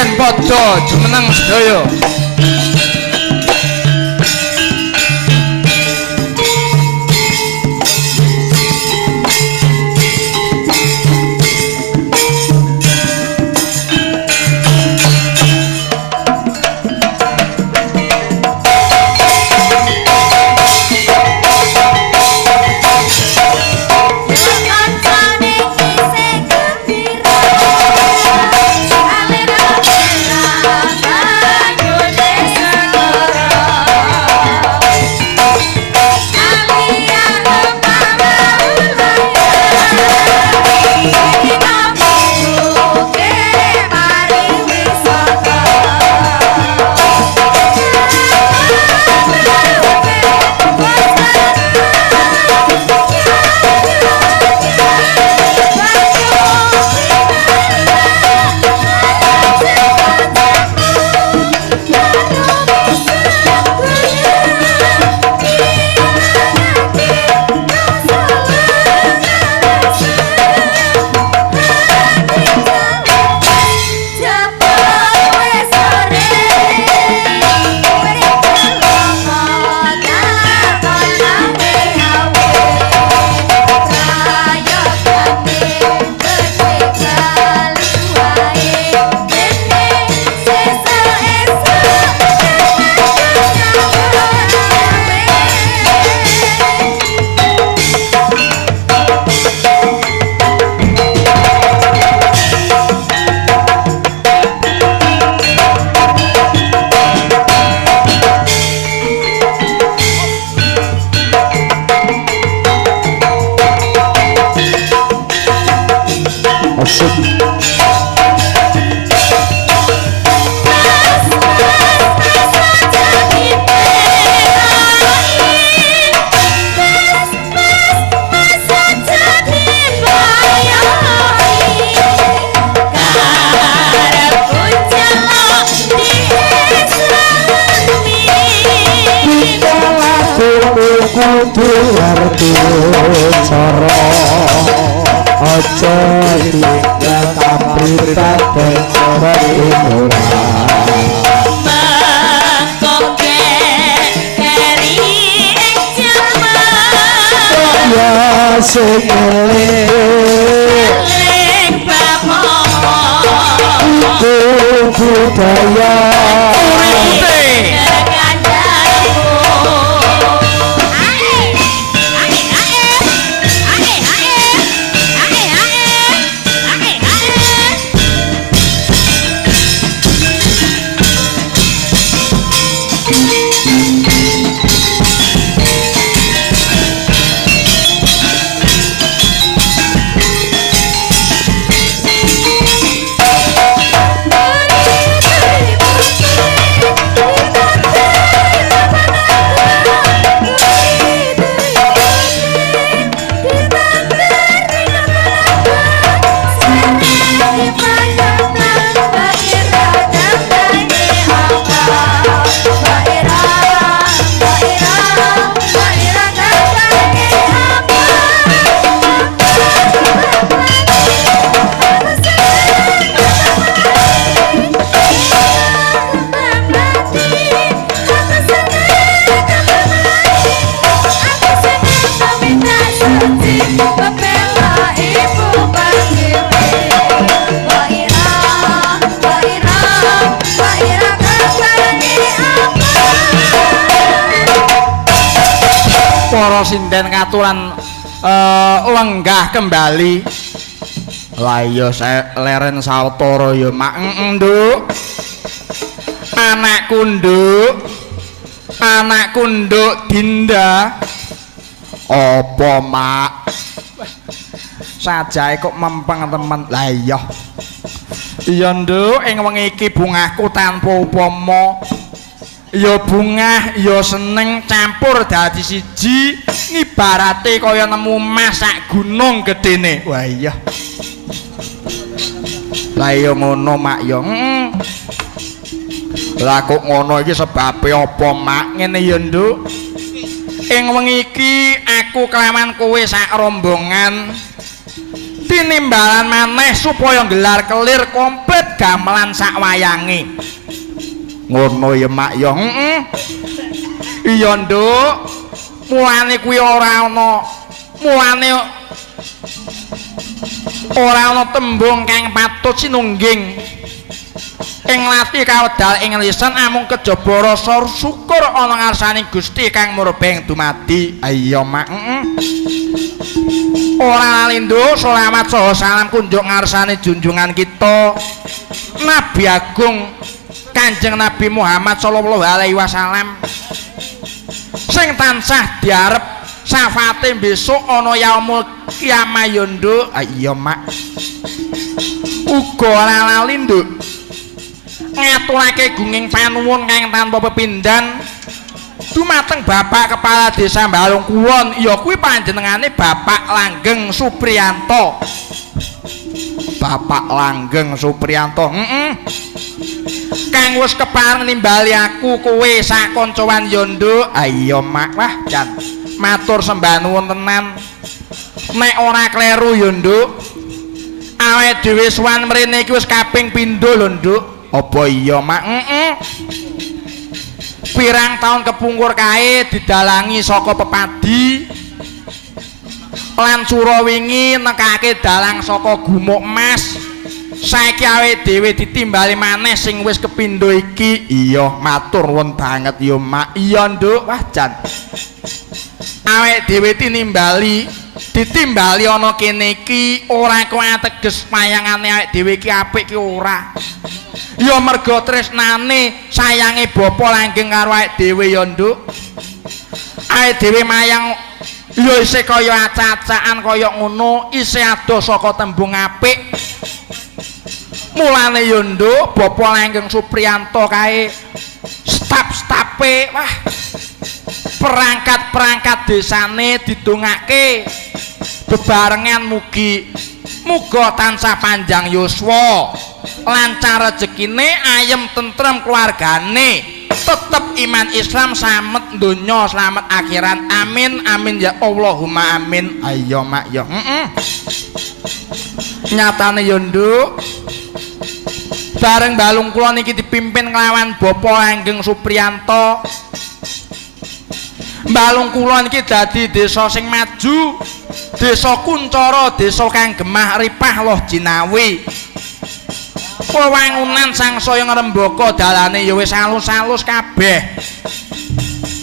sinden padha jumeneng sedaya. Sinden ngaturan lenggah kembali. Lah iya leren sawetara ya mak nduk. Anakku nduk Dinda. Apa mak? Sajae kok mempeng temen. Lah iya. Iya nduk ing wengi iki bungahku tanpa upama. Ya bungah, ya seneng campur dadi siji, ngibarate kaya nemu mas sak gunung gedene. Wah iya. Lah iya ngono mak ya. Lah kok ngono iki sebabe apa mak? Ngene ya nduk. Ing wengi iki aku kelawan kowe sak rombongan tinimbalan maneh supaya gelar kelir komplit gamelan sak wayange. Ngono ya mak ya. Iya nduk. Mulane kuwi ora ana tembung kang patut sinungging ing lati kawedal ing lisan amung kejaba rasa syukur ana ngarsaning Gusti kang murbeng dumadi. Iya mak. Ora lindho selamat saha salam kunjuk ngarsane junjungan kita Nabi Agung Kanjeng Nabi Muhammad sallallahu alaihi wasallam sing tansah diarep syafaate besok ana yaumul kiamah ya nduk. Iya mak. Uga ora lali nduk ngaturake gunging panuwun kang tanpa pepindhan dumateng Bapak Kepala Desa Balung Kulon, ya kuwi panjenengane Bapak Langgeng Supriyanto. Bapak Langgeng Supriyanto. Kang wis kepareng nimbali aku kowe sak koncoan ya nduk. Iya mak. Wah jan matur sembah nuwun tenan. Nek ora kleru ya nduk awake dhewe sowan mrene iki wis kaping pindho lho nduk. Apa iya mak? Pirang tahun kepungkur kae didalangi saka pepadi lan sura wingi nekake dalang saka gumuk emas. Saiki awake dhewe ditimbali maneh sing wis kepindho iki. Iya matur nuwun banget ya mak. Iya nduk. Wah jan awake dhewe ditimbali ana kene iki ora kok ateges mayangane awake dhewe iki apik ki ora. Ya merga tresnane sayange bapa langgeng karo awake dhewe ya nduk. Awake dhewe mayang ya isih kaya acak-acakan kaya ngono, isih adoh saka tembung apik. Mulane ya nduk bapa langgeng Supriyanto kae staf-stafe wah perangkat-perangkat desane didongake bebarengan muga tansah panjang yuswa lancar rezekine ayem tentrem keluargane tetep iman Islam slamet donya slamet akhirat. Amin amin ya Allahumma amin. Ayo mak ya. Nyatane ya nduk bareng Balung Kulon iki dipimpin kelawan Bapak Langgeng Supriyanto. Balung Kulon iki dadi desa sing maju, desa kuncara, desa kang gemah ripah loh jinawi. Wewangunan sangsaya ngrembaka dalane ya wis alus-alus kabeh.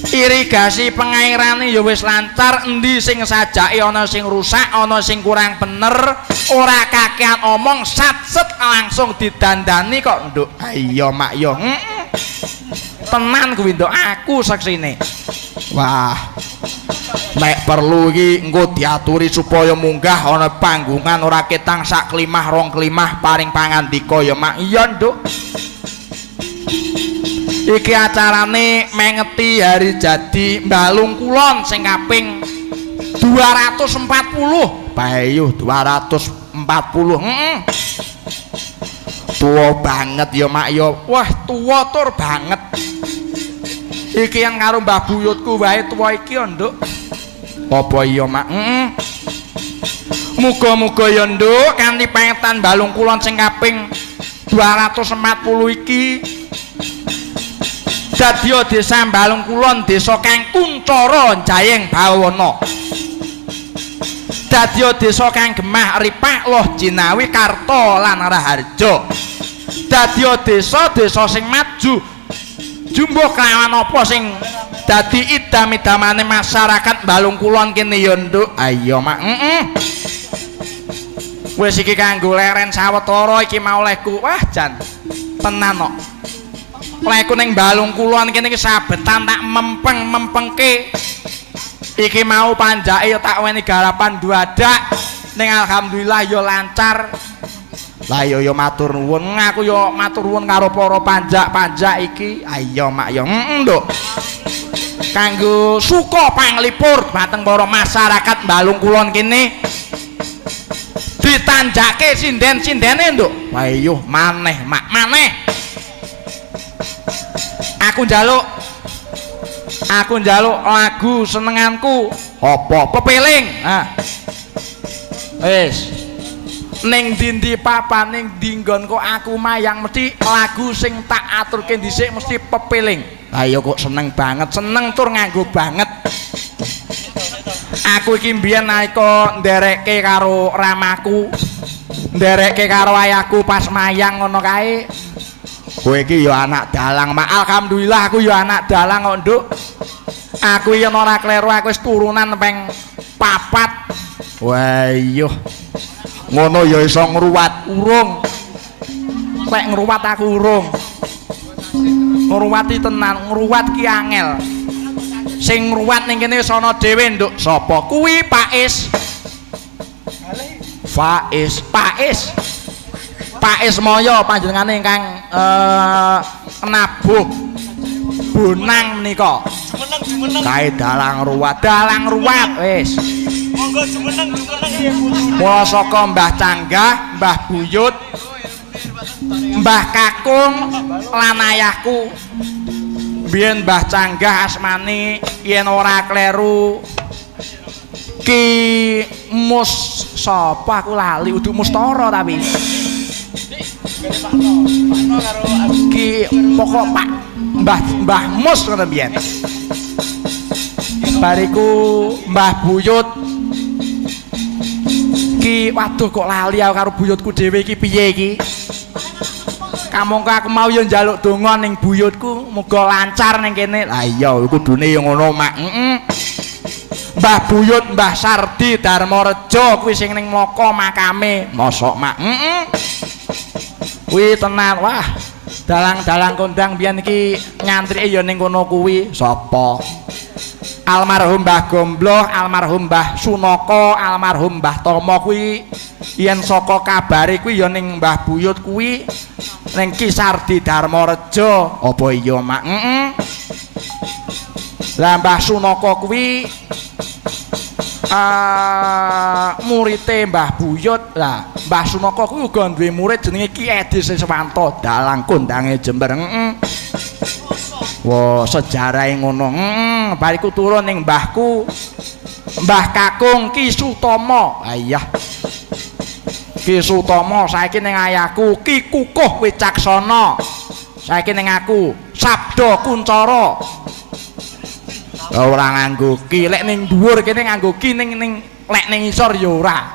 Irigasi pengairane ya wis lancar, endi sing sajake ana sing rusak, ana sing kurang bener, ora kakean omong satset langsung didandani kok nduk. Iya mak yo. Tenan kuwi nduk aku saksine. Wah. Nek perlu iki engko diaturi supaya munggah ana panggungan ora ketang sak klimah rong klimah paring pangandika ya mak. Iya nduk. Iki acarane mengeti hari jadi Balung Kulon sing kaping 240. Bayu 240. Tua banget ya mak ya. Wah tua tur banget. Iki yang karo Mbah Buyutku wae tua iki ya nduk. Apa iya mak? Muga-muga ya nduk kanthi pengetan Balung Kulon sing kaping 240 iki dadi desa Balung Kulon, desa kang kuncara jayeng bawana. Dadi desa kang gemah ripah loh jinawi karta lan raharja. Dadi desa sing maju. Jumbuh kelawan apa sing dadi idam-idamane masyarakat Balung Kulon kene ya nduk. Ayo mak. Wis iki kanggo leren sawetara iki mau leku. Wah jan tenan kok. Leku ning Balung Kulon kene iki sabetan tak mempeng-mempengke. Iki mau panjake ya tak weni garapan duadak. Ning alhamdulillah ya lancar. Lah yo matur nuwun, aku yo matur nuwun karo para panjak-panjak iki. Ayo mak yo nduk. Kanggo suka panglipur dhateng para masyarakat Balung Kulon kene ditanjake sinden-sindene nduk. Ayo maneh mak, maneh. Aku njaluk lagu senenganku. Apa pepeling? Wis. ning ndi papan ning ndi nggonku aku mayang mesti lagu sing tak aturke dhisik mesti pepiling. Lah iya kok seneng banget, seneng tur nganggo banget. Aku iki mbiyen nalika nderekke karo ramaku, nderekke karo ayahku pas mayang ngono kae. Kowe iki ya anak dalang, Mak. Alhamdulillah aku ya anak dalang kok, Nduk. Aku yen ora kleru aku wis turunan ping 4. Wah iya. Ngono ya iso ngruwat urung. Lek ngruwat aku urung. Ngruwati tenan, ngruwat ki angel. Sing ngruwat ning kene wis ana dhewe, Nduk. Sapa? Kuwi Pais. Pais Moyo panjenengane ingkang nabuh bonang menika. Kae dalang ruwat wis. Monggo jumeneng mula saka Mbah Canggah, Mbah Buyut, Mbah Kakung lan ayahku. Biyen Mbah Canggah asmane yen ora kleru Ki Mus sapa aku lali udu Mustara tapi. Ki pokok Pak Mbah Mus ngono biyen. Bariku Mbah Buyut ki waduh kok lali aku karo buyutku dhewe iki piye iki. Kamangka aku mau yo njaluk donga ning buyutku muga lancar ning kene. Lah iya kudune yo ngono Mak. Mbah Buyut Mbah Sardi Darmareja kuwi sing ning Mlaka makame. Mosok Mak. Kuwi tenan wah. Dalang-dalang kondang biyen iki nyantrike ya ning kono kuwi. Sapa? Almarhum Mbah Gombloh, almarhum Mbah Sunaka, almarhum Mbah Tomo kuwi yen saka kabare kuwi ya ning Mbah Buyut kuwi ning Ki Sardi Darmareja. Apa iya Mak? Lah Mbah Sunaka kuwi murite Mbah Buyut. Lah Mbah Sunaka kuwi uga duwe murid jenenge Ki Edi Siswanto, dalang kondange Jember. Wah, sejarahe ngono. Bariku turun ning mbahku. Mbah Kakung Ki Sutomo. Ah iya. Ki Sutomo saiki ning ayahku Ki Kukuh Wicaksana. Saiki ning aku Sabda Kuncara. Ora nganggo ki, lek ning dhuwur kene nganggo ki ning lek ning isor ya ora.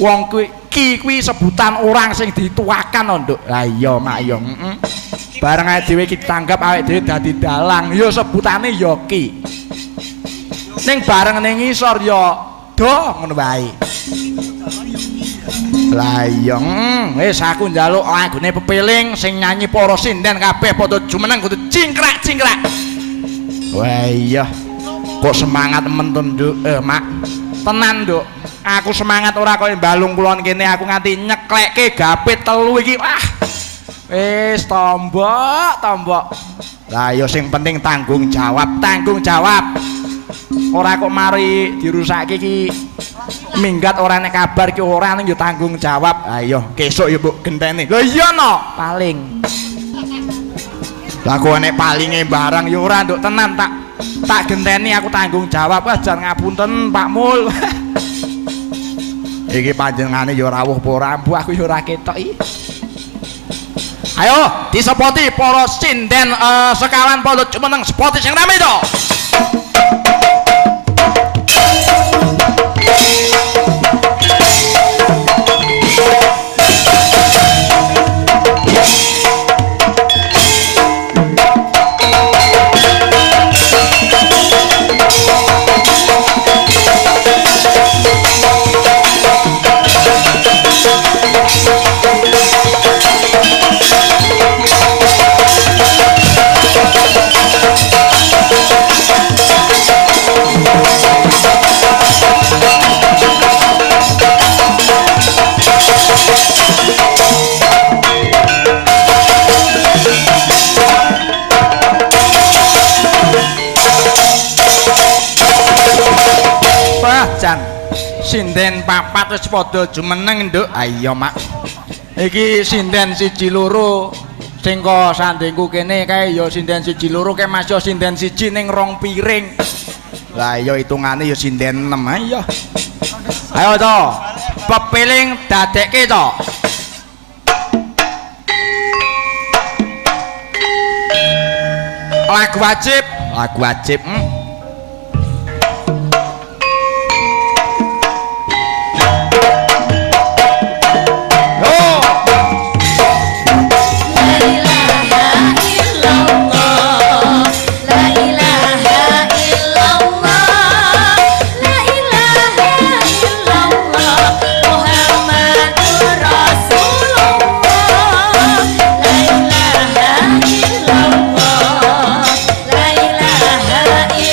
Wong kuwi ki kuwi sebutan orang sing dituakan, Nduk. Lah iya Mak ya. Bareng awake dhewe iki tanggap awake dhewe dadi dalang, ya sebutane ya ki. Ning bareng ning isor ya do ngono wae. Lah iya, wis aku njaluk lagune pepiling sing nyanyi para sinden kabeh padha jumeneng kudu cingkrak-cingkrak. Wah iya. Kok semangat men to, Nduk? Mak. Tenan, Nduk. Aku semangat ora koyo balung kulon kene aku nganti nyeklekke gapit 3 iki. Wah. Wis tombok. Lah ya sing penting tanggung jawab. Ora kok mari dirusakke iki minggat ora nek kabar ki ora ning ya tanggung jawab. Ayo kesuk ya mbok genteni. Lho iya no, paling. Lah kok nek palinge barang ya ora Nduk tenan tak genteni aku tanggung jawab. Jan ngapunten Pak Mul. Iki panjenengane ya rawuh apa ora ambu aku ya ora ketok iki. Ayo disepoti para sinden sekawan padha jumeneng sepoti sing rame to. Sinden 4 wis padha jumeneng, Nduk. Iya, Mak. Iki sinden 1 2 sing kok sandengku kene kae ya sinden 1 2 kae Mas ya sinden 1 ning 2 piring. Lah iya hitungane ya sinden 6. Ayo. Ayo to. pepiling dadekke to. Lagu wajib, lagu wajib. La ilaha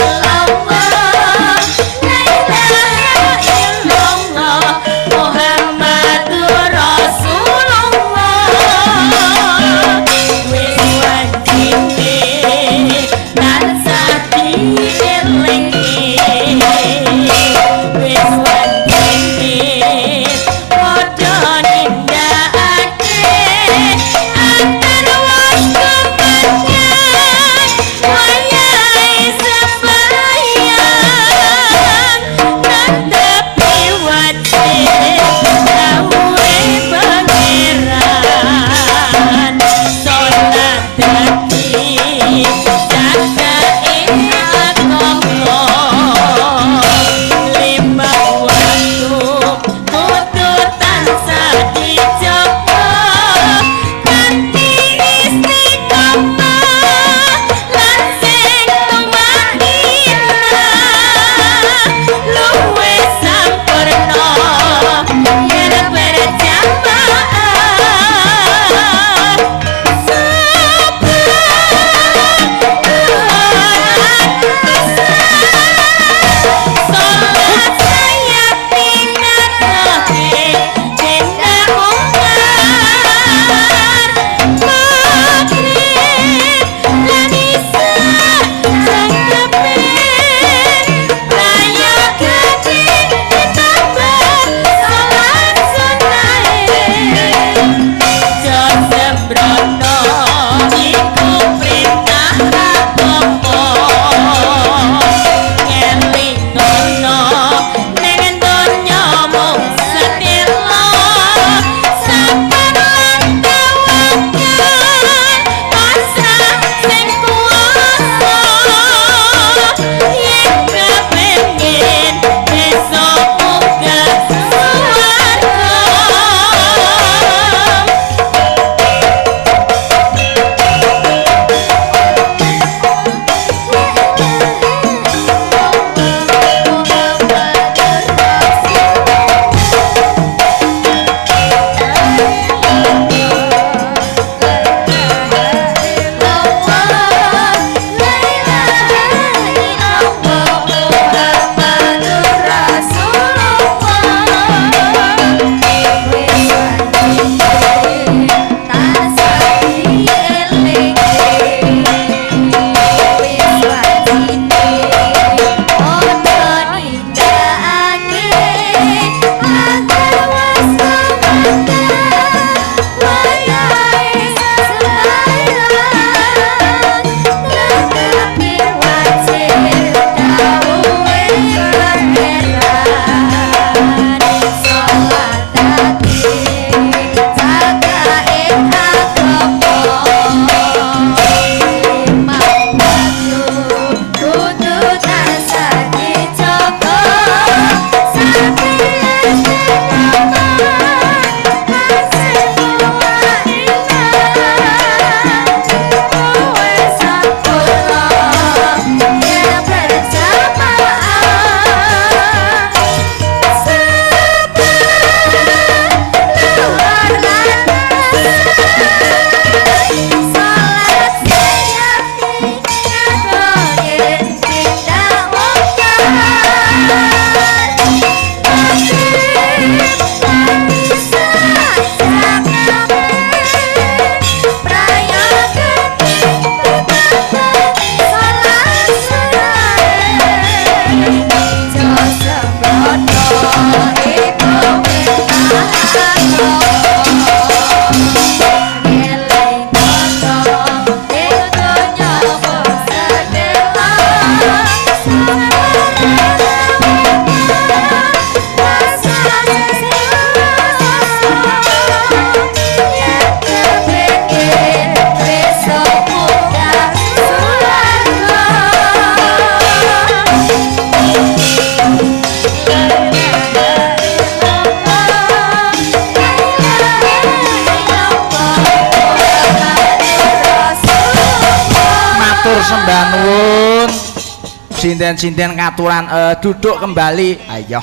Sinden-sinden katuran duduk kembali. Ayo.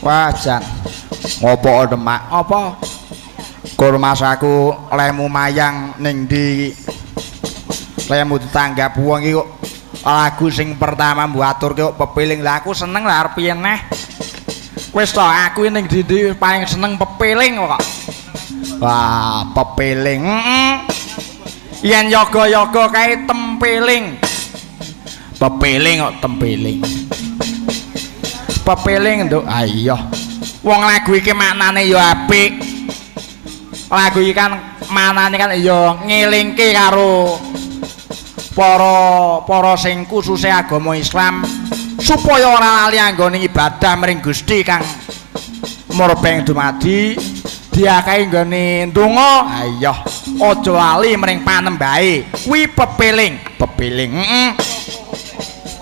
Wah, jan. Ngopo Demak? Apa? Kurmas aku lemu mayang ning ndi? Lemu tetanggap wong iki kok lagu sing pertama mbuaturke kok pepiling. Lah aku seneng lah arep piye neh. Wis to aku ning ndi paling seneng pepiling kok. Wah, pepiling. Yen yoga-yoga kae tempiling. Pepiling kok tempiling. Pepiling nduk. Ayo. Wong lagu iki maknane ya apik. Lagu iki kan manane kan ya ngelingke karo para sing kususe agama Islam supaya ora lali anggone ibadah mring Gusti kang murbeng dumadi diakahi nggone ndonga. Ayo aja lali mring panembahe kuwi pepiling.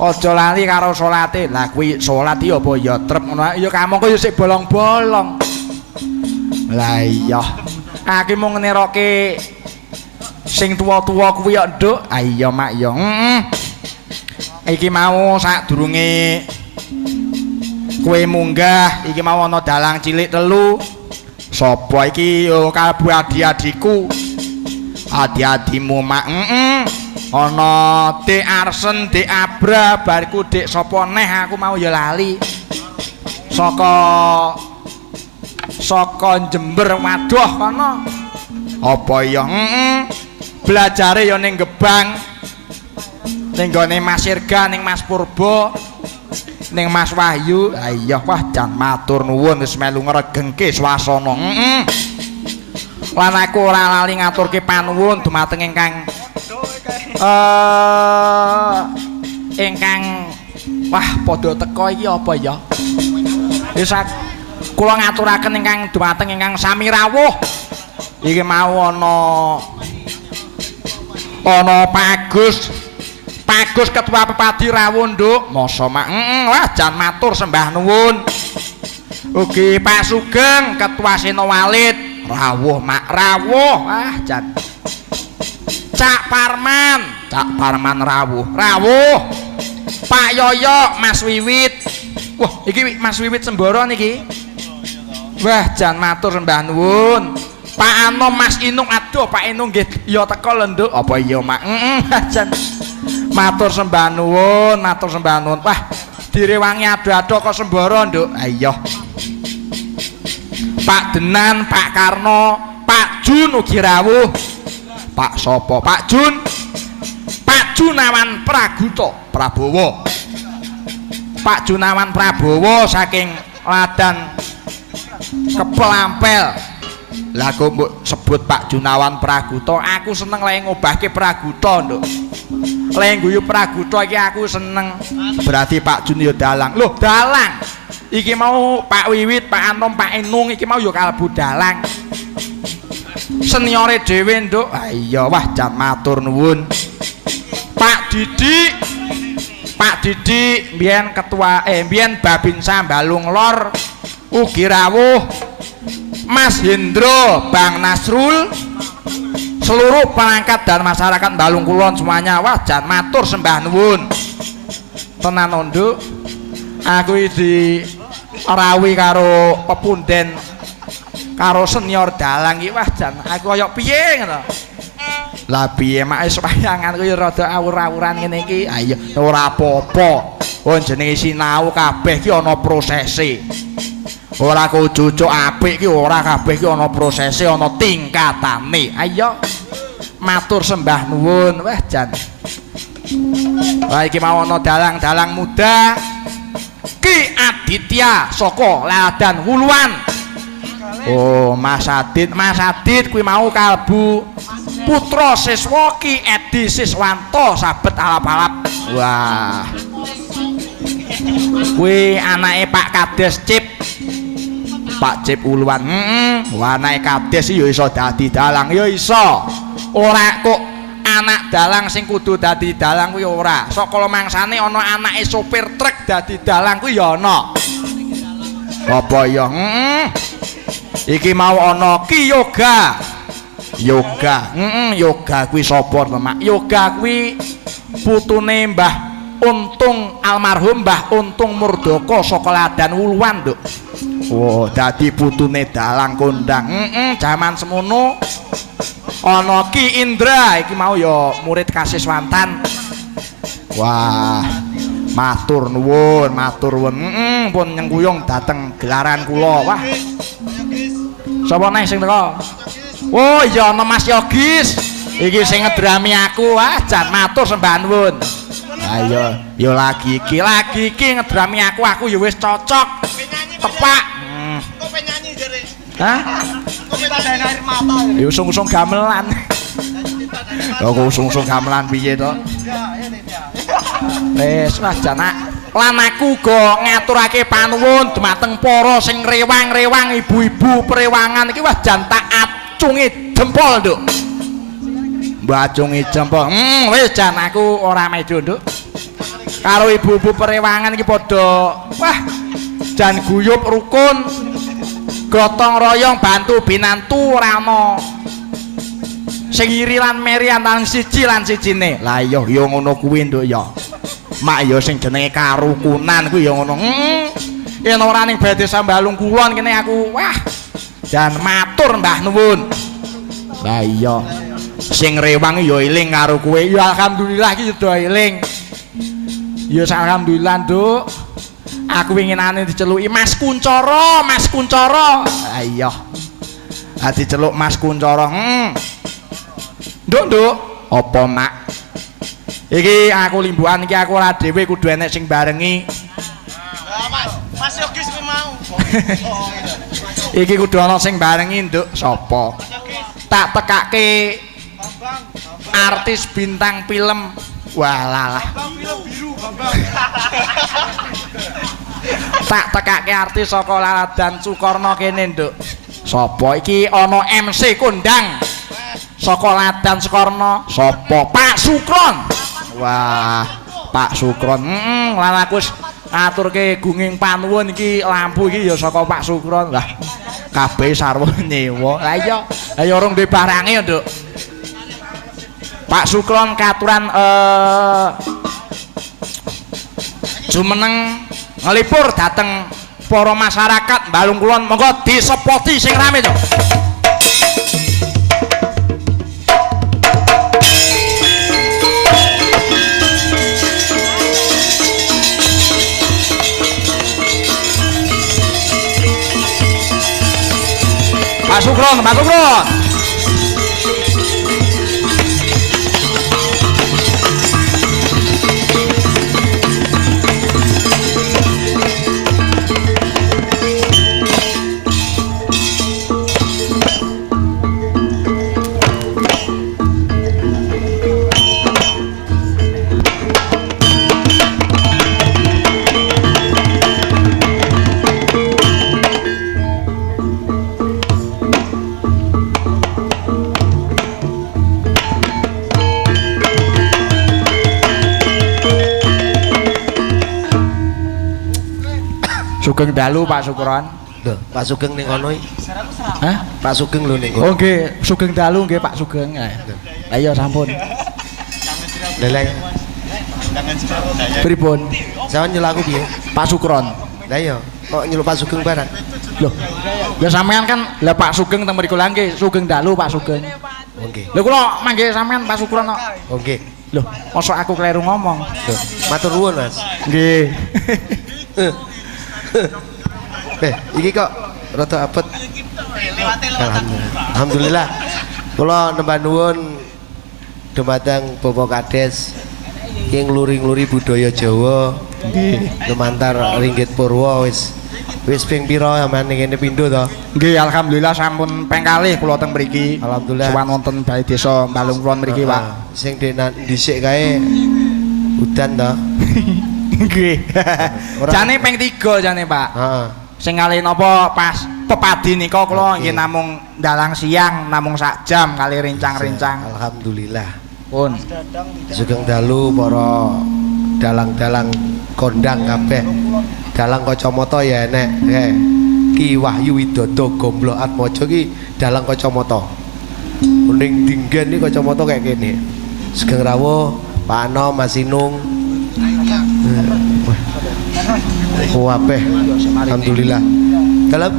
Aja lali karo salate. Lah kuwi salat iki apa ya trep ngono. Ya kamangka ya sik bolong-bolong. Lah iya. Aku mau ngeneroke sing tuwa-tuwa kuwi ya nduk. Ah iya mak ya. Iki mau sadurunge kowe munggah iki mau ana dalang cilik telu. Sapa iki yo kalbu adi-adiku. Adi-adimu mak. Ana Dik Arsen, Dik Abra, bariku Dik sapa neh aku mau ya lali. Saka Jember waduh kono. Apa ya? Belajare ya ning Gebang. Ning gone Mas Sirga, ning Mas Purba, ning Mas Wahyu. Ha iya wah jan matur nuwun wis melu ngregengke swasana. Lan aku ora lali ngaturke panuwun dumateng ingkang wah padha teka iki apa ya? Wis kula ngaturaken ingkang dumateng ingkang sami rawuh. Iki mau ana Pak Agus Ketua Pepadi rawuh nduk. Masa mak wah jan matur sembah nuwun. Ugi Pak Sugeng Ketua Seno Walid rawuh mak rawuh. Ah jan Cak Parman rawuh. Pak Yoyo, Mas Wiwit. Wah, iki Mas Wiwit Semboro niki. Wah, jan matur sembah nuwun. Pak Anom, Mas Inung, aduh Pak Inung nggih ya teka lho nduk. Apa iya, Mak? Jan matur sembah nuwun. Wah, direwangi ado-ado kok Semboro nduk. Ha iya. Pak Denan, Pak Karno, Pak Jun ugi rawuh. Pak sapa? Pak Junawan Prabowo. Pak Junawan Prabowo saking Ladan Kepelampel. Lah kok mbok sebut Pak Junawan Praguto, aku seneng lek ngobahke Praguto nduk. Lek guyu Praguto iki aku seneng. Berarti Pak Jun ya dalang. Loh, dalang. Iki mau Pak Wiwit, Pak Anom, Pak Enung iki mau ya kalbu dalang. Seniore dhewe nduk. Ha iya wah jan matur nuwun. Pak Didi mbiyen ketua mbiyen Babinsa Balung Lor ugi rawuh. Mas Hendro, Bang Nasrul, seluruh perangkat dan masyarakat Balung Kulon semuanya wah jan matur sembah nuwun. Tenan nduk. Aku iki rawi karo pepunden karo senior dalang iki wah jan aku kaya piye ngono. Lah piye mak wis wayangan kuwi rada awur-awuran ngene iki. Ha iya ora apa-apa. Oh jenenge sinau kabeh iki ana prosese. Ora kucucuk apik iki ora kabeh iki ana prosese, ana tingkatane. Ha iya. Matur sembah nuwun. Wah jan. Lah iki mau ana dalang-dalang muda. Ki Aditya saka Ladan Wuluan. Oh, Mas Adit kuwi mau kalbu putra siswa Ki Edi Siswanto sabet alap-alap. Wah. Kuwi anake Pak Kades Cip. Pak Cip Uluan. Wah, anake Kades ya iso dadi dalang ya iso. Ora kok anak dalang sing kudu dadi dalang kuwi ora. Sok kala mangsane ana anake sopir truk dadi dalang kuwi ya ana. Apa ya? Iki mau ana Ki Yoga. Yoga kuwi sapa to, Mak? Yoga kuwi putune Mbah Untung almarhum Mbah Untung Murdoko saka Ladan Wuluan, Nduk. Oh, dadi putune Dalang Kondang. Jaman semono ana Ki Indra iki mau ya murid kasiswantan. Wah, matur nuwun, pun nyengkuyung dateng gelaran kula. Wah. Sapa neh sing teko? Oh, iya ana Mas Yogis. Iki sing ngedrami aku. Wah, jan matur sembah nuwun. Ayo, yo lagi iki ngedrami aku ya wis cocok. Tepak. Kok penyanyi jare? Hah? Kok ditandani air mata? Ya usung-usung gamelan. Lho kok usung-usung gamelan piye to? Wis wah janak. Lan aku uga ngaturake panuwun dumateng para sing rewang-rewang ibu-ibu perewangan iki wah jan tak acungi jempol, Nduk. Mbah acungi jempol. Wis jan aku ora medo, Nduk. Karo ibu-ibu perewangan iki padha wah jan guyub rukun gotong royong bantu binantu ora ana sing iri lan meri antara siji lan sijine. Lah iya ya ngono kuwi, Nduk ya. Mak ya sing jenenge karukunan kuwi ya ngono. Yen ora ning Balai Desa Balung Kulon kene aku wah dan matur mbah nuwun. Lah iya sing rewang ya eling karo kowe. Ya alhamdulillah iki do eling. Ya alhamdulillah, Nduk. Aku winginane diceluki Mas Kuncoro, Mas Kuncoro. Ah iya. Ah diceluk Mas Kuncoro. Nduk, apa mak? Iki aku limbukan iki aku ora dhewe kudu enek sing barengi. Mas Yogis kuwi mau. Iki kudu ana sing barengi, Nduk. Sapa? Tak tekake artis bintang film. Wah lalah. Biru, Bambang. Tak tekake artis saka Ladan Sukorno kene, Nduk. Sapa iki ana MC kondang saka Ladan Sukorno? Sapa? Pak Sukron. Wah, Pak Sukron. Lan aku wis ngaturke gunging panuwun iki lampu iki ya saka Pak Sukron. Lah, kabeh sarwa nyewa. Lah iya, ayo urung duwe barange, Nduk. Pak Sukron katuran jumeneng ngelipur dateng para masyarakat Balung Kulon. Monggo disepoti sing rame to. Pak Sukron, Pak Sukron. Sugeng dalu Pak Sukron. Lho, Pak Sugeng ning kono iki. Hah? Pak Sugeng lho ning Oh kono. nggih, Sugeng dalu nggih Pak Sugeng. Lah iya sampun. Leleng. Pripun? Sampeyan nyeluk aku piye? Pak Sukron. Lah iya, kok nyeluk Pak Sugeng barang? Loh. Ya sampean kan lah Pak Sugeng teng mriku lha nggih Sugeng dalu Pak Sugeng. Oh nggih. Lho kula mangke sampean Pak Sukron kok. Oh nggih. Loh, mosok aku kleru ngomong. Lho, matur nuwun, Mas. Nggih. Iki kok rada abot. Alhamdulillah. Kula nembah nuwun dumateng Bapak Kades ing ngluri-ngluri budaya Jawa. Nggih. Lumantar ringgit purwa wis ping pira sampeyan ning kene pindho to? Nggih, alhamdulillah sampun ping kalih kula teng mriki. Alhamdulillah. Sowan wonten Balai Desa Balung Kulon mriki, Pak. Sing dhisik kae udan to. Nggih. Ora- Jane ping 3 jane, Pak. Heeh. Sing kalih napa pas pepadi nika kula nggih namung dalang siang, namung sak jam kali rincang-rincang. Alhamdulillah. Pun. Sugeng dalu para dalang-dalang kondang kabeh. Dalang kacamata ya enek. Ki Wahyu Widodo Gomblo Atmaja ki dalang kacamata. Ning dinggen iki kacamata kayak kene. Sugeng rawuh Pak Ano, Mas Inung. Wabeh. Alhamdulillah. Dalam.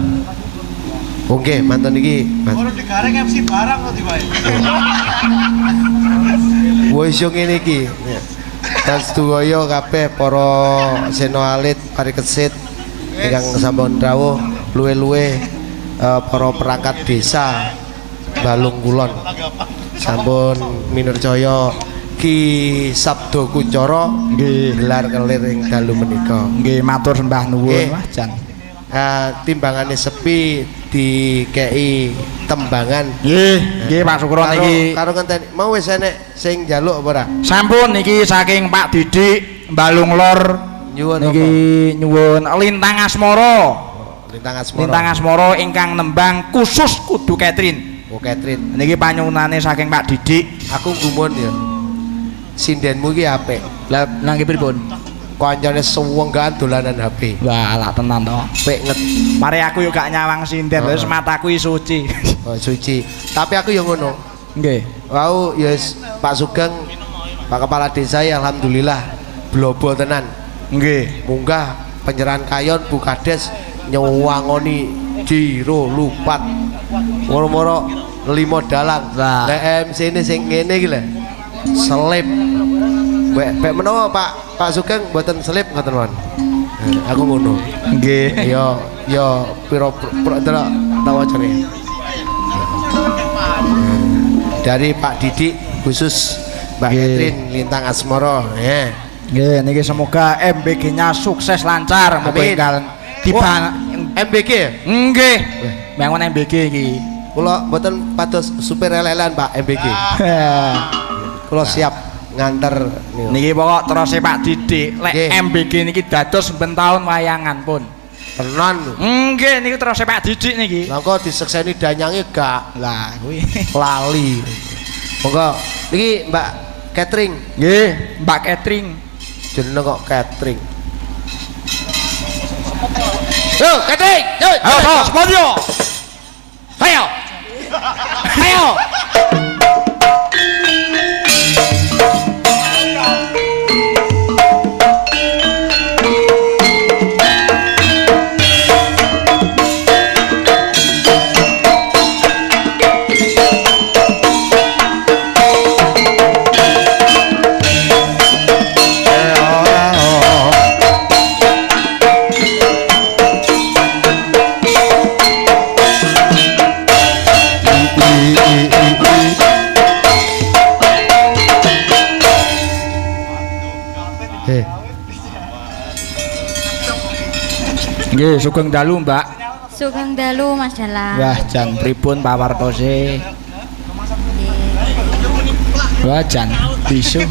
Oke, mantun iki. Orang digareng MC barang kok tiba. Wis yo ngene iki. Dan sedaya kabeh para senoalit parikesit ingkang sampun rawuh luwe-luwe para perangkat desa Balung Kulon sampun minurcaya Ki Sabdo Kuncoro Nggih. gelar kelir ing dalu menika. Nggih matur sembah nuwun Nggih. Mas Jan. Timbangane sepi dikei tembangan. Nggih Pak Sukron iki. Karo ngenteni mau wis enek sing njaluk apa ora? Sampun niki saking Pak Didik Balung Lor. Nyuwun Niki nyuwun Lintang Asmara. Lintang Asmara. Lintang Asmara ingkang nembang khusus kudu Catherine. Oh Catherine. Niki panyuwunane saking Pak Didik. Aku gumun ya. Sindenmu iki apik. Lah nangge pripun? Kancane suwenggan dolanan HP. Wah, lak tenan to. Penget Mari aku yo gak nyawang sinden, wis mataku iki suci. oh, suci. Tapi aku yang ngono. Nggih. Wau yes Pak Sugeng Pak Kepala Desa ya alhamdulillah blobo tenan. Nggih. Munggah penyerahan kayon Bu Kades nyewangoni jiro lupat. Moro-moro 5 dalang. Lah. Lek MC ini sing ngene iki lho. Selip. Bek menawa Pak Sugeng mboten selip ngoten mawon. Aku ngono. Nggih. Yo piro delok tawa jane. Dari Pak Didik khusus Mbak Nggih. Catherine Lintang Asmara. Nggih, niki semoga MBG-nya sukses lancar Amin. menggal tiba. MBG ya? Nggih. Bangun MBG iki. Kula mboten pados supir lelelan Pak MBG. Kula siap nganter niku. Niki pokok terus Pak Didik lek Nggih. MBG niki dados ben taun wayangan pun. Tenan. Nggih niki terus Pak Didik niki. Lah kok disekseni danyange gak Lah kuwi. lali. Monggo niki Mbak Catering. Nggih, Mbak Catering. Jenenge kok Catering. Yo, Catering. Yo, Ayo, Bos, Modio. Ayo. Ayo. Nggih, sugeng dalu, Mbak. Sugeng dalu Mas Dalang. Wah, jan pripun pawartose? Wah, jan bisu.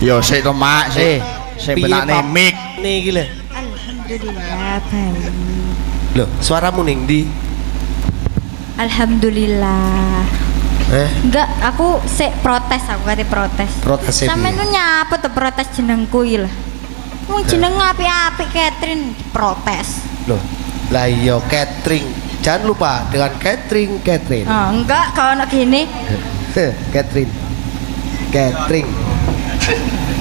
Yo sik to, Mak, sik. Sik benakne mik. Niki lho. Alhamdulillah baik. Loh, suaramu ning ndi? Alhamdulillah. Enggak, aku sik protes, aku kate protes. Protes e Sampeyan piye? nu nyapa to protes jenengku iki lho. Wong jeneng apik-apik Catherine protes. Loh, lah iya Catering. Jangan lupa dengan Catherine. Oh, enggak kalau ono gini. Catherine.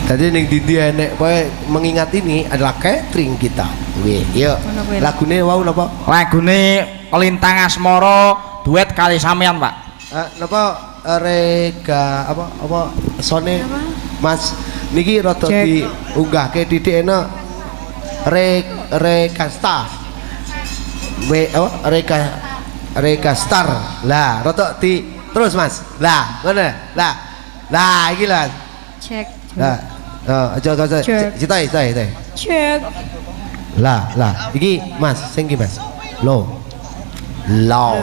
Tadi ning dindi enek pokoke mengingat ini adalah Catering kita. Wih, yuk. Ngono kuwi. Lagune wau napa? Lagune Lintang Asmara duet kali sampean, Pak. Napa Rega apa sone Apa? Mas niki rada Cek. diunggahke titik ena Rekasta. Apa Rega Star. Lah rada di terus Mas. Lah ngono. Lah iki lah. Cek. Lah aja Cek. citai. Cek. Lah iki Mas sing iki Mas. Lo. Lo.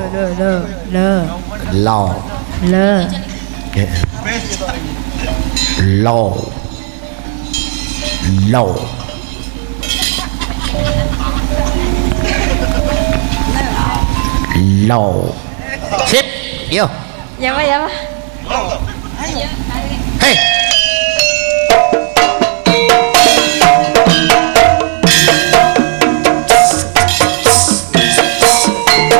Low. Sip. Yo. Ya Pak, ya Pak. Hey.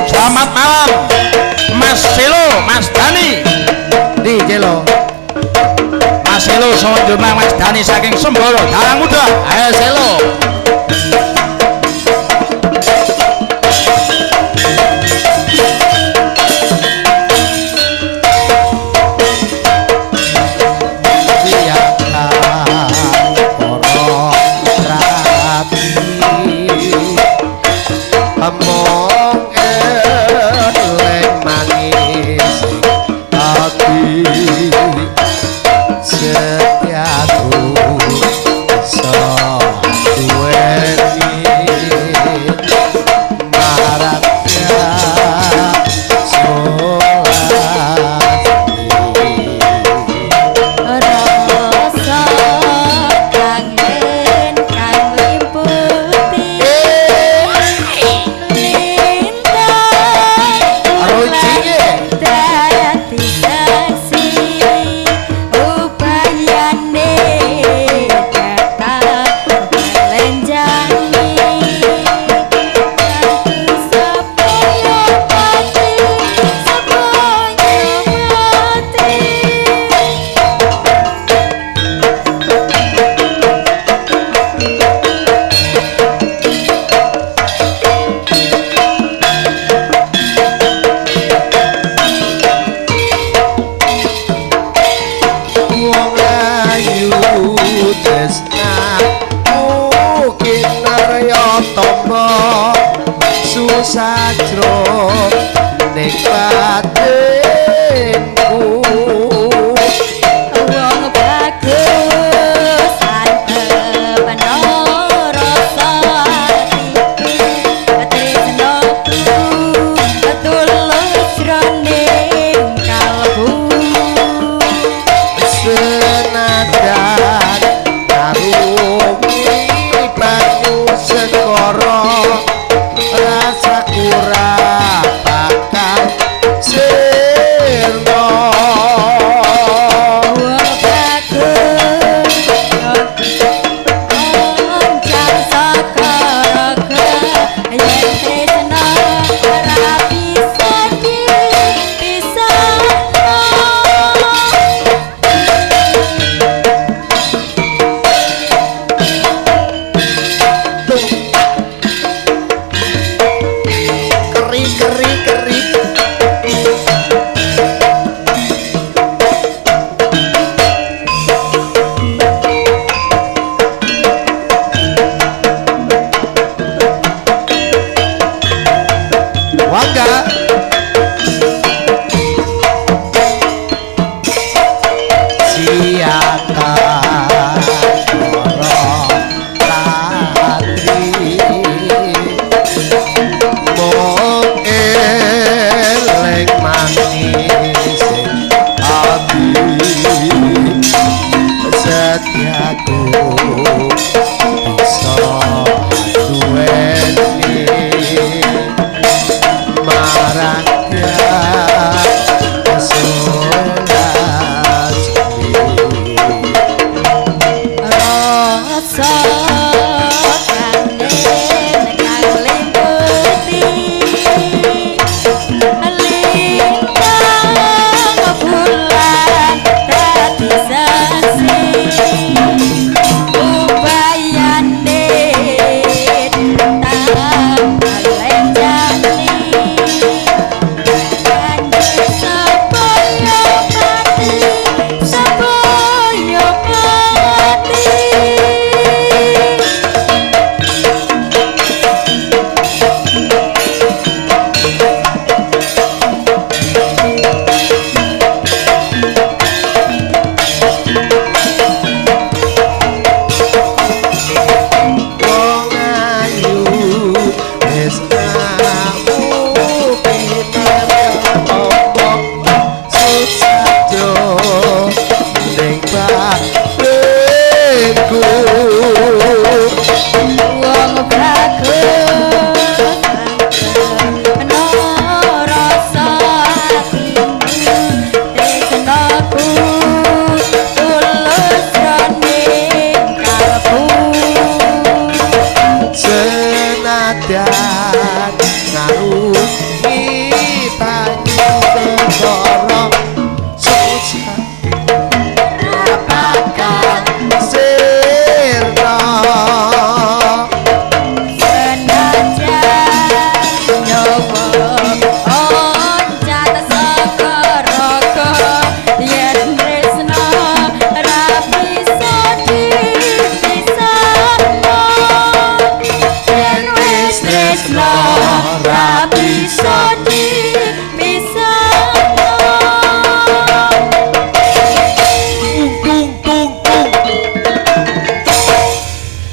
Selamat malam, Mas Selo, Mas Dani. Di Jelo. Mas Selo, Sonjuna Mas Dani saking Sembolo, Dalang Muda. Ayo Selo.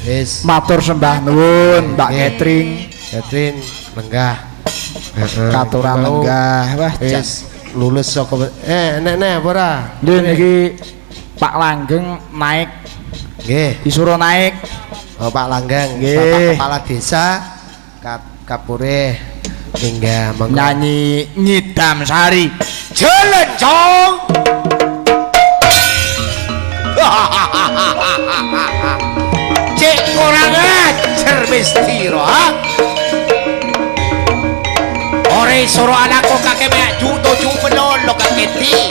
Wis. Matur sembah nuwun Mbak Catering. Catherine lenggah. Katuran lenggah. Wah, Wis lulus saka nek apa ora? Nggih niki Pak Langgeng naik Nggih. disuruh naik. Oh, Pak Langgang, Nggih. Bapak Kepala Desa Kapure hingga Nyanyi Nyidam Sari. jalan cong. Cek kurang ajar mistiro ha. Ore suruh anakku kakek maju tuju melolo kaketi.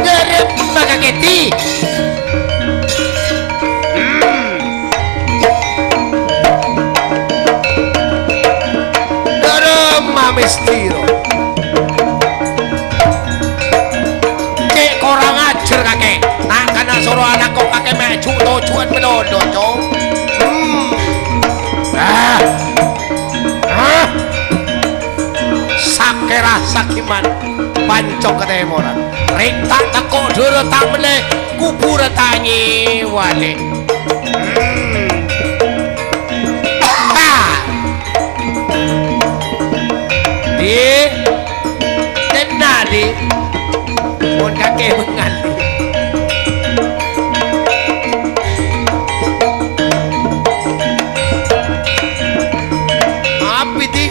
Ngerep kaketi. Mistiro cek kurang ajar kakek nak kena suruh anakku kakek maju tujuan melodo cong sakera sakiman pancok ketemoran ring tak teko dulu tak meneh kubur tangi wale di pun kakek menganti api di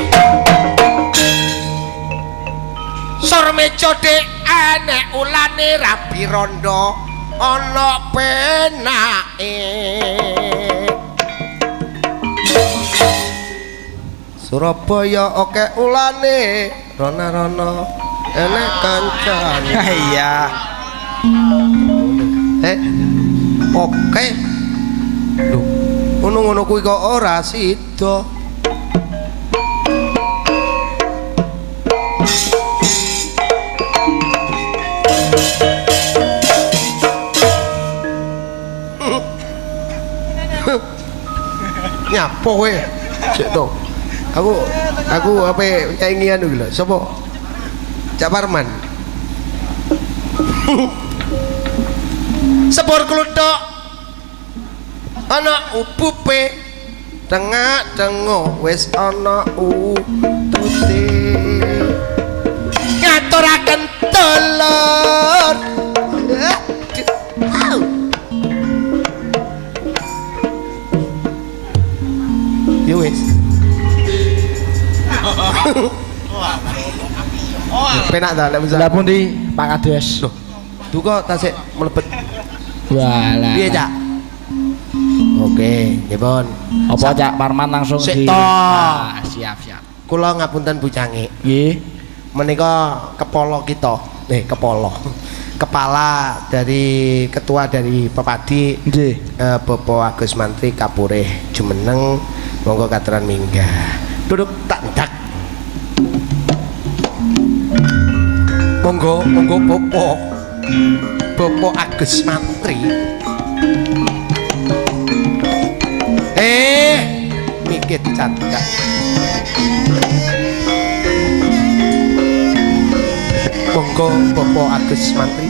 sor meja dek anek ulane rapi rondo ana penake Surabaya oke ulane rono enek kancane. Iya. Oke. Lho, ngono-ngono kuwi kok ora sida. Nyapa kowe? Cek to. Aku apa nyanyian dulu lho. Sapa? Cak Parman. Sepur kluthuk. Ana upupe. Tengah-tengah wis ana utute. Ngaturaken telur. Yo wis. Penak ta lek bisa. Lah pundi Pak Kades? Loh. Duka tasik mlebet. Walah. Piye, Cak? Oke, nggih pun. Apa Cak Parman langsung Sik di to. siap. Kula ngapunten Bu Cangik. Nggih. Menika kepala kita. Kepala. Kepala dari ketua dari Pepadi. Nggih. Bapak Agus Mantri Kapureh Jumeneng monggo katuran minggah. Duduk tak ndak. Monggo Bapak Agus Mantri. Mikir cantik. Monggo Bapak Agus Mantri.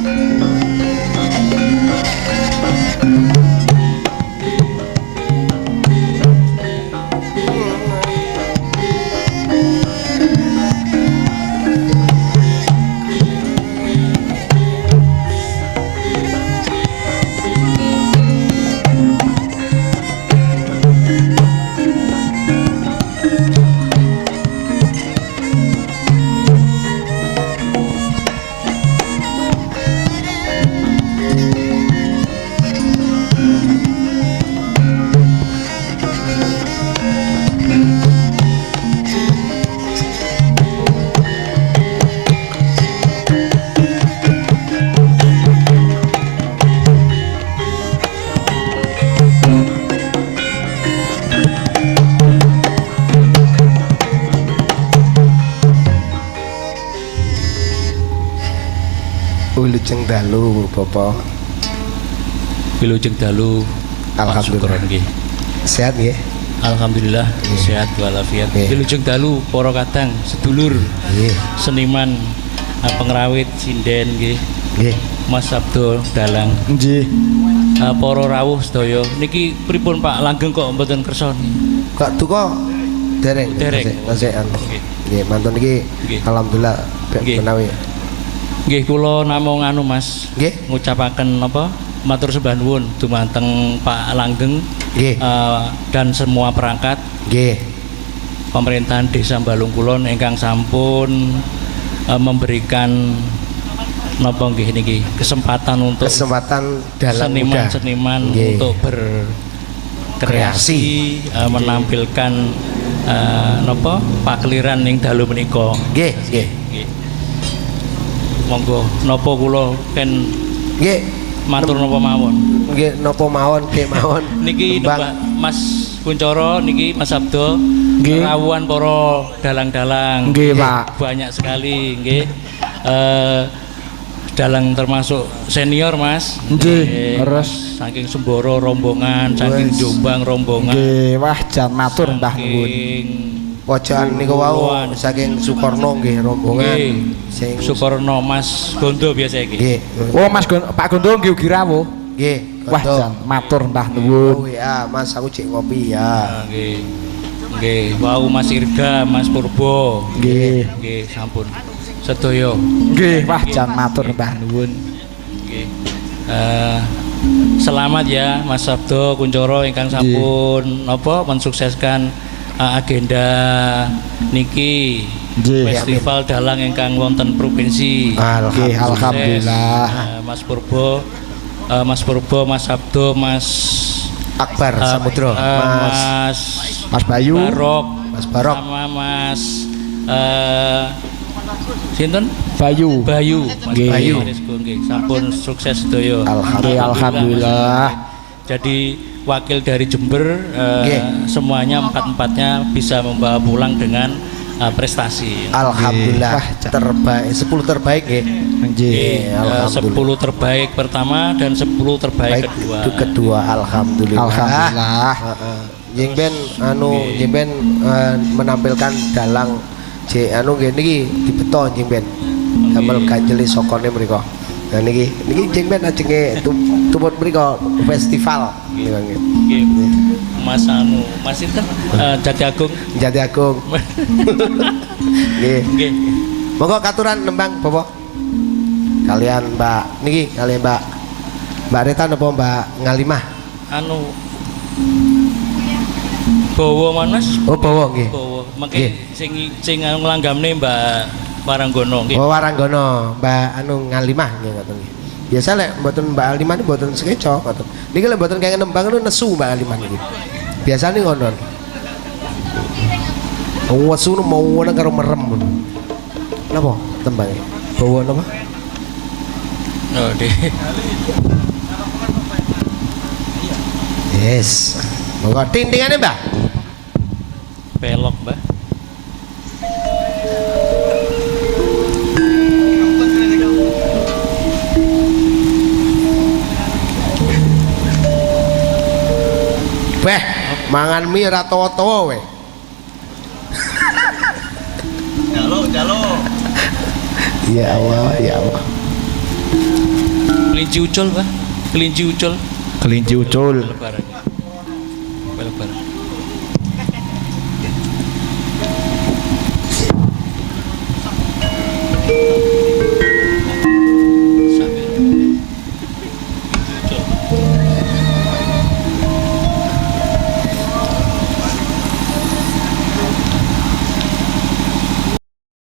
Wilujeng dalu Bapak. Wilujeng dalu. Alhamdulillah. Nggih. Sehat nggih? Alhamdulillah sehat walafiat. Wilujeng dalu para kadang sedulur. Nggih. Seniman pengrawit sinden nggih. Nggih. Mas Abdul Dalang. Nggih. para rawuh sedaya. Niki pripun Pak Langgeng kok mboten kersa? Kok duka dereng. Dereng. Ngasih anu. Nggih, mantun iki Nggih. alhamdulillah Nggih. menawi. Nggih kula namung anu Mas, Nggih. ngucapaken apa? Matur sembah nuwun dumateng Pak Langgeng Nggih. dan semua perangkat Nggih. pemerintahan Desa Balung Kulon ingkang sampun memberikan napa nggih niki kesempatan untuk Kesempatan dalam muda. seniman-seniman Nggih. untuk berkreasi Kreasi. menampilkan napa pakliran ing dalu menika. Nggih, nggih. Nggih. Monggo napa kula ken Nggih. matur napa mawon. Nggih napa mawon, nggih mawon. Niki Nembang. Mbak Mas Kuncoro niki Mas Abdo Nggih. rawuhan para dalang-dalang. Nggih, Pak. Banyak sekali nggih. Dalang termasuk senior Mas. Nggih, leres. Saking Semboro rombongan, saking Wes. Jombang rombongan. Nggih, wah jan matur mbah nuwun. Saking Pojokan niku wau Puluhan. saking Sukorno nggih rombongan. Nggih. Sing Sukorno Mas Gondo biasa iki. nggih. Oh Mas Pak Gondo nggih ugi rawuh. Nggih. Wah Gondo. jan matur mbah Oh nuwun. ya, Mas aku cek ngopi ya. Ah, nggih. Nggih, wau Mas Irga, Mas Purbo. Nggih. Nggih, sampun. Sedaya. Nggih, wah jan matur mbah nuwun. Nggih. Selamat ya Mas Sabdo Kuncoro ingkang sampun napa mensukseskan agenda niki Nggih. festival dalang ingkang wonten provinsi. Nggih, Alhamdulillah. alhamdulillah. Mas Purbo, Mas Purbo, Mas Sabdo, Mas Akbar Samudro, Mas Mas Bayu. Barok, Mas Barok. sama Mas sinten? Bayu. Bayu, Mas Nggih. Bayu. Nggih, sampun sukses sedaya. Nggih, alhamdulillah. Jadi wakil dari Jember Nggih. semuanya empat-empatnya bisa membawa pulang dengan prestasi. Alhamdulillah Wah, terbaik 10 terbaik nggih. Nggih. Alhamdulillah. 10 terbaik pertama dan 10 terbaik Baik kedua. itu kedua alhamdulillah. Alhamdulillah. Jeng Ben anu Jeng Ben menampilkan dalang J anu nggih niki dibeto Jeng Ben. Damel ganjeli sokone mriku. Nah niki Jeng Ben ajenge tumut mriku festival nggih. Nggih. Mas anu, Mas sinten? Jati Agung. Jati Agung. Nggih. Nggih. Monggo katuran nembang Bapak. Kalian Mbak niki kalian Mbak Reta napa Mbak Ngalimah? Anu bawa man Mas? Oh bawa nggih. Bawa. Nggih. Mengke sing anu nglanggamne Mbak Waranggono nggih. Oh Waranggono, Mbak anu Ngalimah nggih ngoten nggih. Biasa lek mboten Mbak Ngalimah niku mboten sekeco ngoten. Niki lek mboten kaya nembang niku nesu Mbak Ngalimah niki. Biasane ngono. Wesu nu mau ngono karo merem ngono. Napa tembange? Bawa napa? Oh, deh. Yes. Monggo ting-tingane Mbak. Pelok, Mbak. Beh, mangan mie ora tawa-tawa we. Jalo. Ya Allah, ya Allah. Kelinci ucul, Mbak. Kelinci ucul. Kelinci ucul. Lebaran.